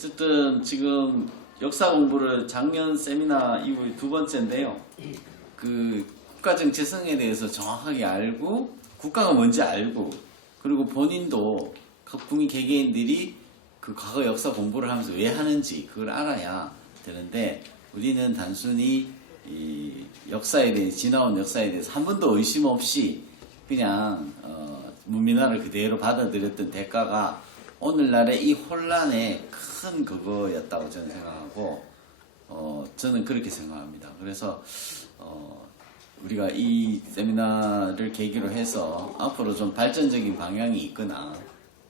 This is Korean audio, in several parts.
어쨌든 지금 역사 공부를 작년 세미나 이후 두 번째인데요. 그 국가 정체성에 대해서 정확하게 알고 국가가 뭔지 알고 그리고 본인도 국민 개개인들이 그 과거 역사 공부를 하면서 왜 하는지 그걸 알아야 되는데 우리는 단순히 이 역사에 대해 지나온 역사에 대해서 한 번도 의심 없이 그냥 문민화를 그대로 받아들였던 대가가 오늘날의 이 혼란의 큰 그거였다고 저는 생각하고 저는 그렇게 생각합니다. 그래서 우리가 이 세미나를 계기로 해서 앞으로 좀 발전적인 방향이 있거나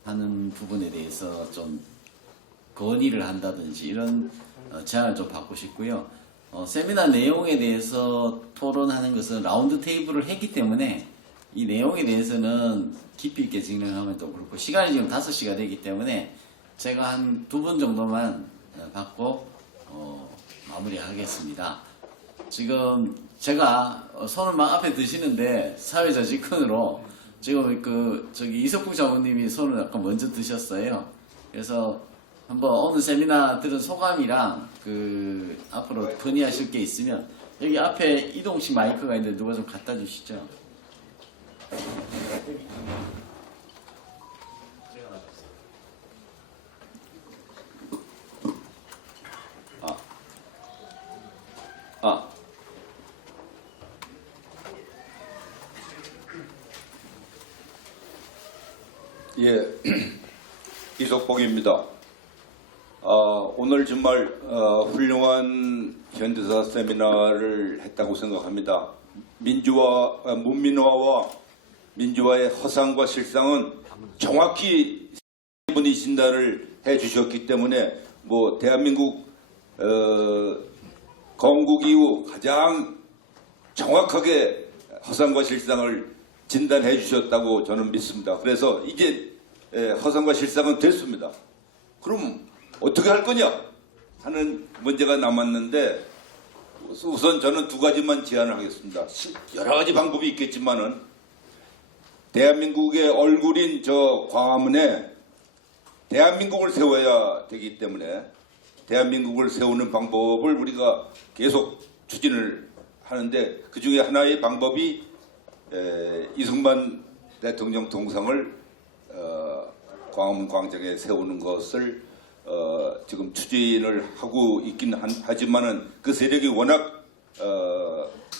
하는 부분에 대해서 좀 건의를 한다든지 이런 제안을 좀 받고 싶고요. 세미나 내용에 대해서 토론하는 것은 라운드 테이블을 했기 때문에 이 내용에 대해서는 깊이 있게 진행하면 또 그렇고 시간이 지금 5시가 되기 때문에 제가 한 2분 정도만 받고 마무리하겠습니다. 지금 제가 손을 막 앞에 드시는데 사회자직근으로 지금 저기 이석국 장모님이 손을 약간 먼저 드셨어요. 그래서 한번 오늘 세미나 들은 소감이랑 앞으로 건의하실 게 있으면 여기 앞에 이동식 마이크가 있는데 누가 좀 갖다 주시죠. 예, 이석복입니다. 오늘 정말 훌륭한 현대사 세미나를 했다고 생각합니다. 문민화와 민주화의 허상과 실상은 정확히 분이 진단을 해주셨기 때문에 대한민국 건국 이후 가장 정확하게 허상과 실상을 진단해 주셨다고 저는 믿습니다. 그래서 이제 허상과 실상은 됐습니다. 그럼 어떻게 할 거냐 하는 문제가 남았는데 우선 저는 2가지만 제안을 하겠습니다. 여러 가지 방법이 있겠지만은 대한민국의 얼굴인 저 광화문에 대한민국을 세워야 되기 때문에 대한민국을 세우는 방법을 우리가 계속 추진을 하는데 그 중에 하나의 방법이 이승만 대통령 동상을 광화문 광장에 세우는 것을 지금 추진을 하고 있긴 하지만은 그 세력이 워낙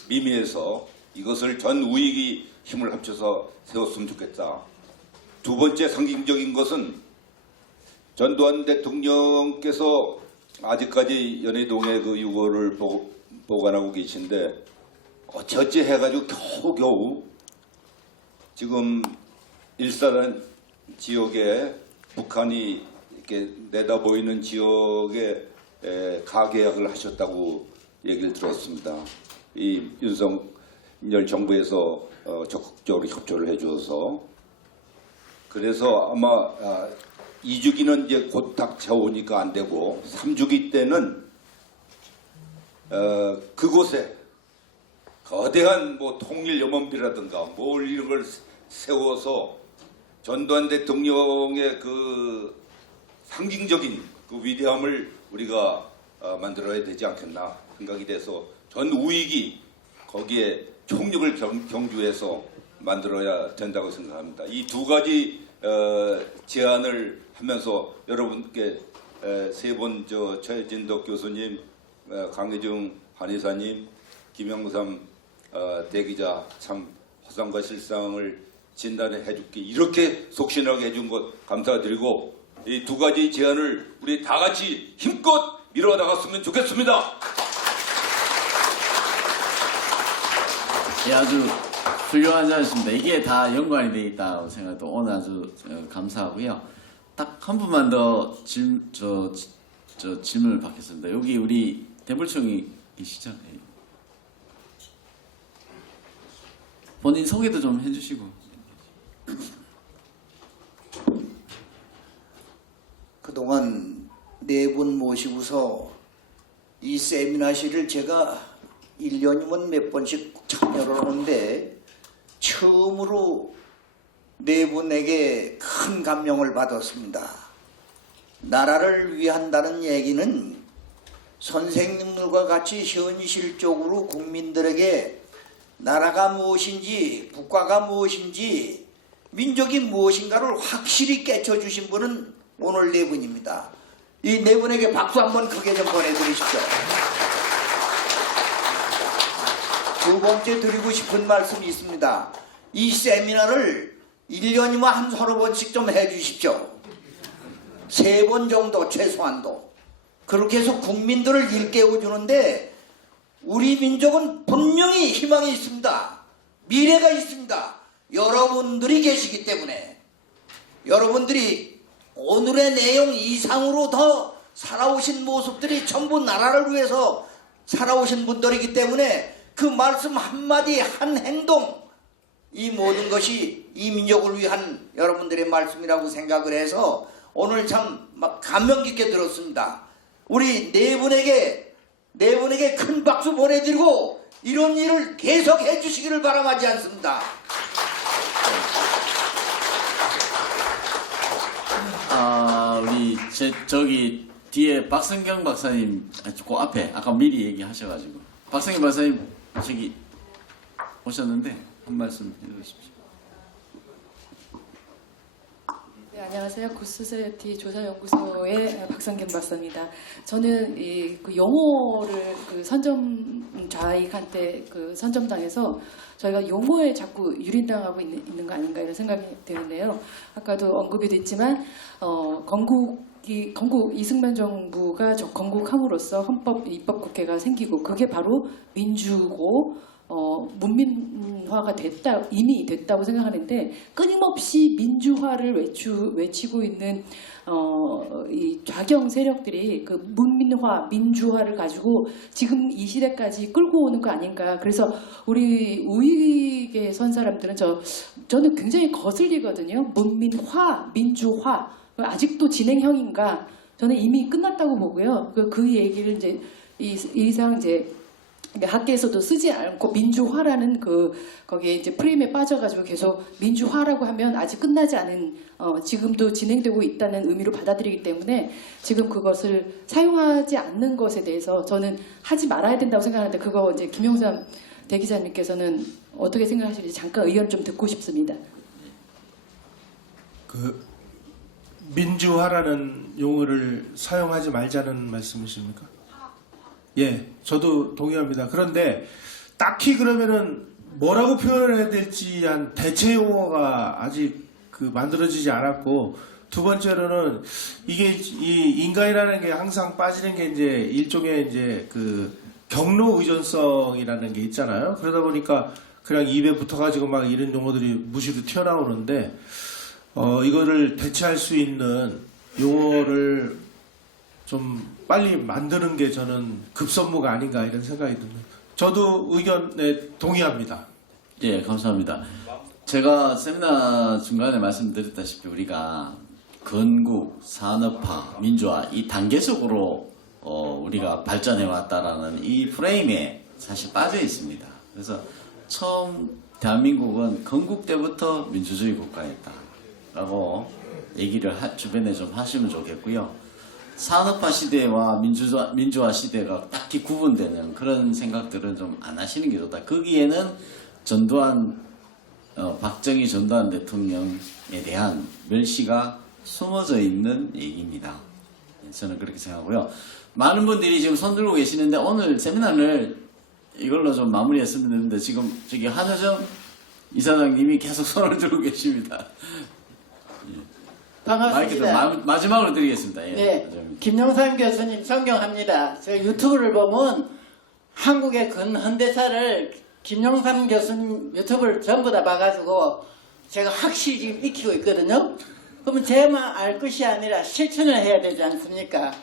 미미해서 이것을 전 우익이 힘을 합쳐서 세웠으면 좋겠다. 2번째 상징적인 것은 전두환 대통령께서 아직까지 연희동에 그 유골을 보관하고 계신데 어찌어찌 해가지고 겨우겨우 지금 일사단 지역에 북한이 이렇게 내다보이는 지역에 가계약을 하셨다고 얘기를 들었습니다. 이 윤석열 정부에서 적극적으로 협조를 해줘서 그래서 아마 2주기는 이제 곧 닥쳐오니까 안 되고 3주기 때는 그곳에 거대한 통일염원비라든가 이런 걸 세워서 전두환 대통령의 그 상징적인 그 위대함을 우리가 만들어야 되지 않겠나 생각이 돼서 전 우익이 거기에 총력을 경주해서 만들어야 된다고 생각합니다. 이 2가지 제안을 하면서 여러분께 세 분 최진덕 교수님, 강혜중 한의사님, 김영삼 대기자 참 허상과 실상을 진단해 해줄게 이렇게 속신하게 해준 것 감사드리고 이 2가지 제안을 우리 다 같이 힘껏 밀어 나갔으면 좋겠습니다. 예, 아주 훌륭하지 않습니다. 이게 다 연관이 되어 있다고 생각도 오늘 아주 감사하고요. 딱 한 분만 더 질문을 받겠습니다. 여기 우리 대불총이 계시죠? 네. 본인 소개도 좀 해주시고. 그동안 4분 모시고서 이 세미나실을 제가 1년이면 몇 번씩 참여를 하는데 처음으로 4분에게 큰 감명을 받았습니다. 나라를 위한다는 얘기는 선생님들과 같이 현실적으로 국민들에게 나라가 무엇인지 국가가 무엇인지 민족이 무엇인가를 확실히 깨쳐주신 분은 오늘 네 분입니다. 이 네 분에게 박수 한번 크게 좀 보내드리십시오. 두 번째 드리고 싶은 말씀이 있습니다. 이 세미나를 1년이면 한 서너 번씩 좀 해주십시오. 3번 정도 최소한도. 그렇게 해서 국민들을 일깨워주는데 우리 민족은 분명히 희망이 있습니다. 미래가 있습니다. 여러분들이 계시기 때문에 여러분들이 오늘의 내용 이상으로 더 살아오신 모습들이 전부 나라를 위해서 살아오신 분들이기 때문에 그 말씀 한마디 한 행동 이 모든 것이 이 민족을 위한 여러분들의 말씀이라고 생각을 해서 오늘 참 막 감명 깊게 들었습니다. 우리 네 분에게 큰 박수 보내드리고 이런 일을 계속 해주시기를 바람하지 않습니다. 우리 저기 뒤에 박성경 박사님 그 앞에 아까 미리 얘기하셔가지고 박성경 박사님 저기 오셨는데 한 말씀 해주십시오. 네, 안녕하세요. 굿소사이어티 조사연구소의 박성경 박사입니다. 저는 그 용어를 그 선점좌익한테 그 선점당해서 저희가 용어에 자꾸 유린당하고 있는 거 아닌가 이런 생각이 드는데요. 아까도 언급이 됐지만 건국 이승만 정부가 건국함으로써 헌법 입법국회가 생기고 그게 바로 민주고 문민화가 이미 됐다고 생각하는데 끊임없이 민주화를 외치고 있는 이 좌경 세력들이 그 문민화, 민주화를 가지고 지금 이 시대까지 끌고 오는 거 아닌가. 그래서 우리 우익에 선 사람들은 저는 굉장히 거슬리거든요. 문민화, 민주화 아직도 진행형인가? 저는 이미 끝났다고 보고요. 그 얘기를 이제 이상 이제 학계에서도 쓰지 않고 민주화라는 거기에 이제 프레임에 빠져가지고 계속 민주화라고 하면 아직 끝나지 않은 지금도 진행되고 있다는 의미로 받아들이기 때문에 지금 그것을 사용하지 않는 것에 대해서 저는 하지 말아야 된다고 생각하는데 그거 이제 김영삼 대기자님께서는 어떻게 생각하시는지 잠깐 의견 좀 듣고 싶습니다. 그 민주화라는 용어를 사용하지 말자는 말씀이십니까? 예, 저도 동의합니다. 그런데 딱히 그러면은 뭐라고 표현을 해야 될지 한 대체 용어가 아직 만들어지지 않았고 두 번째로는 이게 이 인간이라는 게 항상 빠지는 게 이제 일종의 이제 그 경로 의존성이라는 게 있잖아요. 그러다 보니까 그냥 입에 붙어가지고 막 이런 용어들이 무시로 튀어나오는데 이거를 대체할 수 있는 용어를 좀 빨리 만드는 게 저는 급선무가 아닌가 이런 생각이 듭니다. 저도 의견에 동의합니다. 예, 감사합니다. 제가 세미나 중간에 말씀드렸다시피 우리가 건국, 산업화, 민주화 이 단계적으로 우리가 발전해 왔다라는 이 프레임에 사실 빠져 있습니다. 그래서 처음 대한민국은 건국 때부터 민주주의 국가였다라고 얘기를 주변에 좀 하시면 좋겠고요. 산업화 시대와 민주화 시대가 딱히 구분되는 그런 생각들은 좀 안 하시는 게 좋다. 거기에는 박정희 전두환 대통령에 대한 멸시가 숨어져 있는 얘기입니다. 저는 그렇게 생각하고요. 많은 분들이 지금 손 들고 계시는데 오늘 세미나를 이걸로 좀 마무리했으면 되는데 지금 저기 한효정 이사장님이 계속 손을 들고 계십니다. 반갑습니다. 마지막으로 드리겠습니다. 예, 네, 김영삼 교수님 존경합니다. 제가 유튜브를 보면 한국의 근현대사를 김영삼 교수님 유튜브를 전부 다 봐가지고 제가 확실히 지금 익히고 있거든요. 그러면 제만 알 것이 아니라 실천을 해야 되지 않습니까?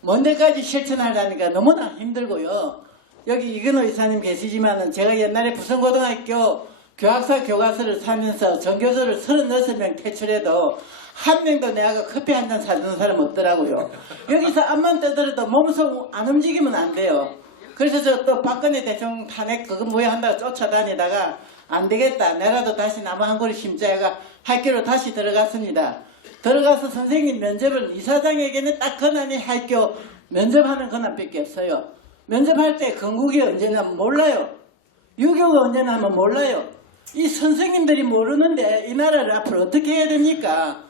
먼 데까지 실천하려니까 너무나 힘들고요. 여기 이근호 이사님 계시지만은 제가 옛날에 부성고등학교 교학사 교과서를 사면서 전교조를 36명 퇴출해도 한 명도 내 아가 커피 한 잔 사주는 사람 없더라고요. 여기서 앞만 떠들어도 몸소 안 움직이면 안 돼요. 그래서 저 또 박근혜 대통령 탄핵 그거 뭐야 한다고 쫓아다니다가 안 되겠다. 내라도 다시 나무 한 그릇 심자가 학교로 다시 들어갔습니다. 들어가서 선생님 면접은 이사장에게는 딱 권한이 학교 면접하는 권한밖에 없어요. 면접할 때 건국이 언제나 몰라요. 유교가 언제나 하면 몰라요. 이 선생님들이 모르는데 이 나라를 앞으로 어떻게 해야 됩니까?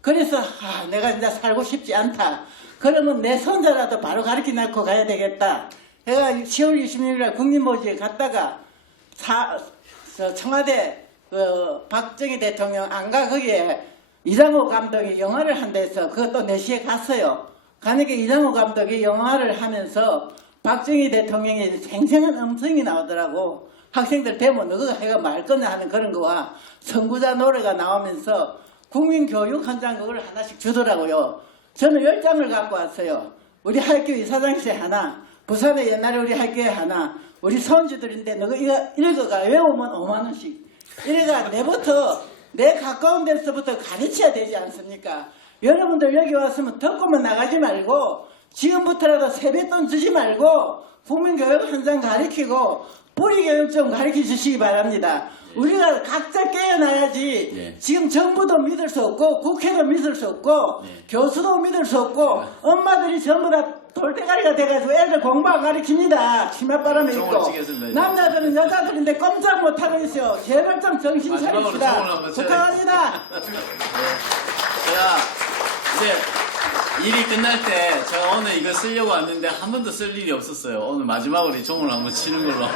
그래서 내가 이제 살고 싶지 않다. 그러면 내 손자라도 바로 가르쳐 놓고 가야 되겠다. 내가 10월 26일 국립모지에 갔다가 청와대 박정희 대통령 안가 거기에 이장호 감독이 영화를 한 데서 그것도 4시에 갔어요. 가니까 이장호 감독이 영화를 하면서 박정희 대통령의 생생한 음성이 나오더라고. 학생들 되면 너가 해가 말 거냐 하는 그런 거와 선구자 노래가 나오면서 국민교육 현장 그걸 하나씩 주더라고요. 저는 10장을 갖고 왔어요. 우리 학교 이사장실 하나, 부산에 옛날에 우리 학교에 하나, 우리 손주들인데 너가 이거 읽어가 외우면 5만 원씩. 이래가 내 가까운 데서부터 가르쳐야 되지 않습니까? 여러분들 여기 왔으면 듣고만 나가지 말고 지금부터라도 세뱃돈 주지 말고 국민교육 현장 가르치고 뿌리교육 좀 가르쳐 주시기 바랍니다. 우리가 각자 깨어나야지. 네. 지금 정부도 믿을 수 없고 국회도 믿을 수 없고 교수도 믿을 수 없고 엄마들이 전부 다 돌대가리가 돼가지고 애들 공부 안 가르칩니다. 치맛바람에 종을 있고 치겠습니다, 이제. 남자들은 여자들인데 꼼짝 못하고 있어요. 제발 좀 정신 마지막으로 종을 차립시다. 한번 부탁합니다. 제가 이제 일이 끝날 때 제가 오늘 이거 쓰려고 왔는데 한 번도 쓸 일이 없었어요. 오늘 마지막으로 이 종을 한번 치는 걸로.